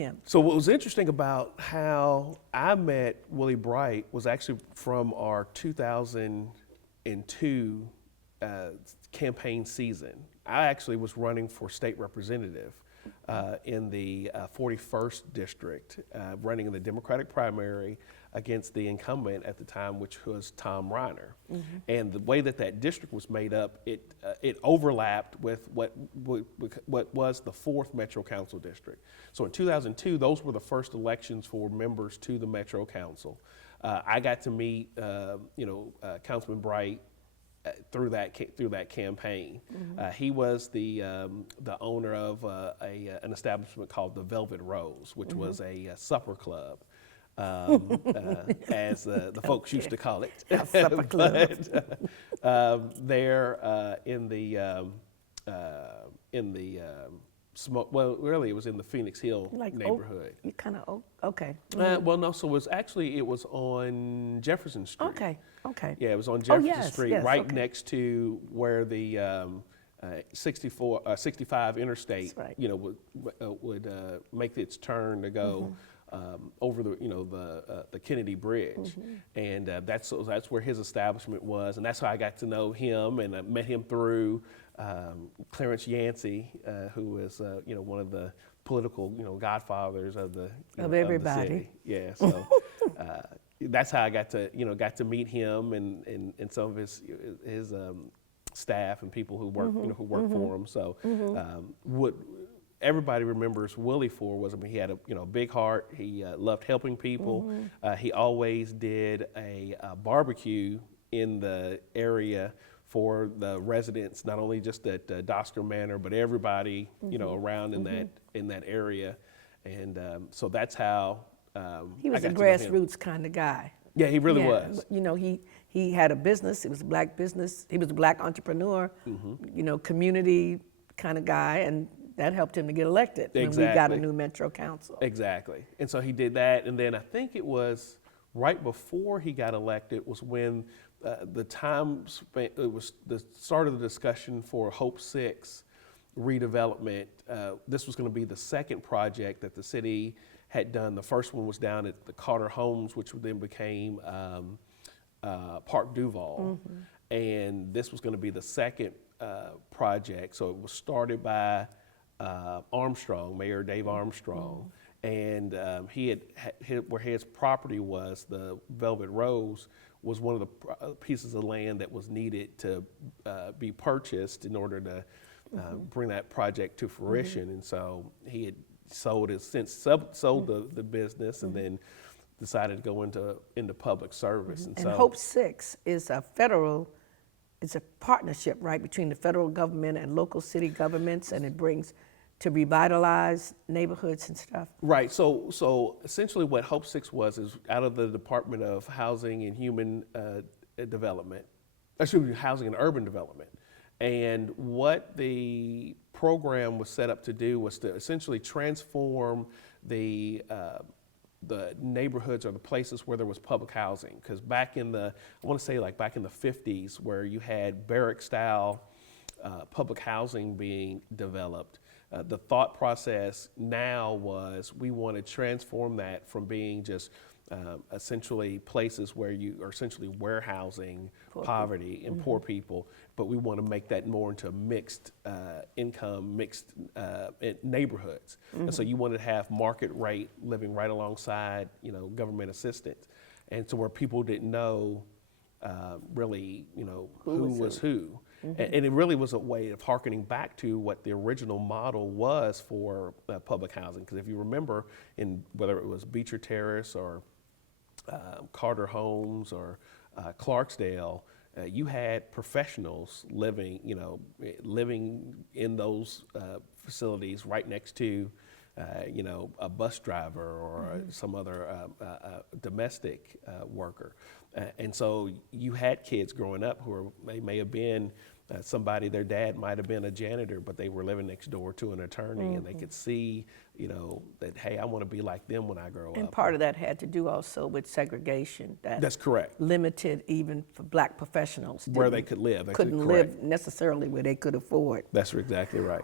him. So what was interesting about how I met Willie Bright was actually from our 2002 campaign season. I actually was running for state representative in the 41st district, running in the Democratic primary against the incumbent at the time, which was Tom Reiner. And the way that that district was made up, it overlapped with what was the 4th Metro Council district. So in 2002, those were the first elections for members to the Metro Council. I got to meet, Councilman Bright through that campaign. He was the owner of an establishment called the Velvet Rose, which was a supper club. As the folks used to call it. Supper club. But, there in the smoke. Well, really, it was in the Phoenix Hill neighborhood. You kind of okay. Well, no. So it was on Jefferson Street. Okay. Yeah, it was on Jefferson Street, yes, right next to where the 65 interstate, right. would make its turn to go. Over the Kennedy Bridge, and that's where his establishment was, and that's how I got to know him, and I met him through Clarence Yancey, who is one of the political godfathers of the everybody. of the city. Yeah, so that's how I got to meet him and some of his staff and people who work who work for him. So what everybody remembers Willie for was, he had a big heart. He loved helping people. He always did a barbecue in the area for the residents, not only just at Dosker Manor, but everybody around in that area. And so that's how he was a grassroots kind of guy. Yeah, he really was. He had a business. It was a black business. He was a black entrepreneur. Community kind of guy, and that helped him to get elected when we got a new Metro Council. Exactly. And so he did that. And then I think it was right before he got elected was when it was the start of the discussion for Hope 6 redevelopment. This was going to be the second project that the city had done. The first one was down at the Carter Homes, which then became Park Duval. And this was going to be the second project. So it was started by Armstrong, Mayor Dave Armstrong, and where his property was, the Velvet Rose, was one of the pieces of land that was needed to be purchased in order to bring that project to fruition. And so he had sold the business and then decided to go into public service. And so Hope 6 is it's a partnership, right, between the federal government and local city governments, and it brings to revitalize neighborhoods and stuff. Right. So essentially, what Hope 6 was is out of the Department of Housing and Human Development, Housing and Urban Development, and what the program was set up to do was to essentially transform the neighborhoods or the places where there was public housing. Because back in the 50s, where you had barrack-style public housing being developed, the thought process now was we want to transform that from being just essentially places where you are essentially warehousing poverty and poor people, but we want to make that more into mixed income, mixed neighborhoods. And so you wanted to have market rate living right alongside, government assistance. And so where people didn't know really, who was who. And it really was a way of hearkening back to what the original model was for public housing. Because if you remember, whether it was Beecher Terrace or Carter Homes or Clarksdale, you had professionals living in those facilities right next to, a bus driver or some other domestic worker. And so you had kids growing up they may have been somebody, their dad might have been a janitor, but they were living next door to an attorney, and they could see, that, hey, I want to be like them when I grow up. And part of that had to do also with segregation. That's correct. Limited even for black professionals. Where they could live. Couldn't live necessarily where they could afford. That's exactly right.